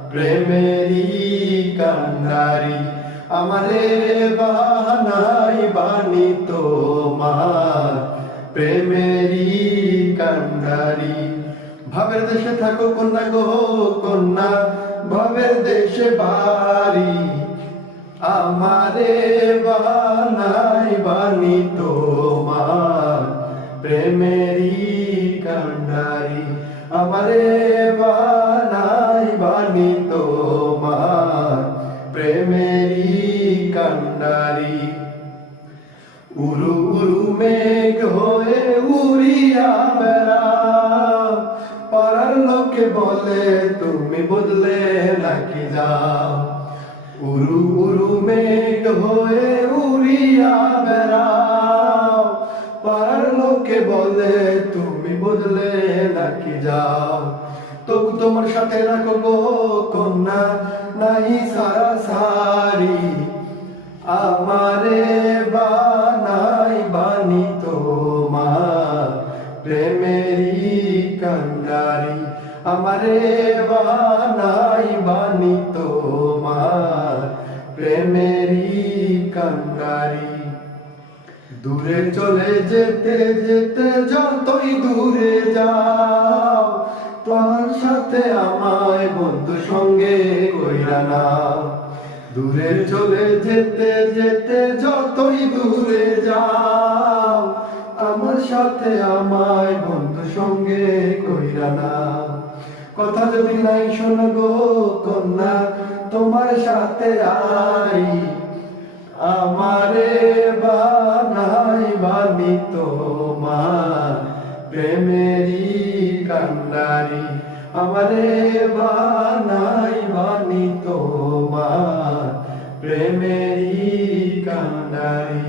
প্রেমেরই কান্ডারি আমারে বানাই বানি তোমার প্রেমেরই কান্ডারি। ভাবের দেশে থাকো কন্যা গো কন্যা, ভাবের দেশে বাড়ি আমারে বানাই বানি তোমার প্রেমেরই কান্ডারি। আমারে বানাই বানি তোমার প্রেমেরই কান্ডারি। উরু উরু মেঘ হয়ে উড়িয়া বেড়াও, পাড়ার লোকে বলে তুমি বদলে নাকি যাও। উরু উরু মেঘ হয়ে উড়িয়া বেড়াও, পাড়ার লোকে বলে তুমি বদলে নাকি যাও। তবু তোমার সাথে রাখো গো কন্যা নাই সারা সারি আমারে বানাই বানি তোমার প্রেমেরই কান্ডারি। আমারে বানাই বানি তোমার প্রেমেরই কান্ডারি। দূরে চলে যেতে যেতে যতই দূরে যাও, তোমার সাথে আমায় বন্ধু সঙ্গে কইরা নাও। দূরে চলে যেতে যেতে যতই দূরে যাও, আমার সাথে আমায় বন্ধু সঙ্গে কইরা নাও। কথা যদি নাই শোনো গো কন্যা তোমার সাথে আই আমারে বানাই বানি তোমার প্রেমেরই কান্ডারি। আমারে বানাই বানি তোমার প্রেমেরই কান্ডারি।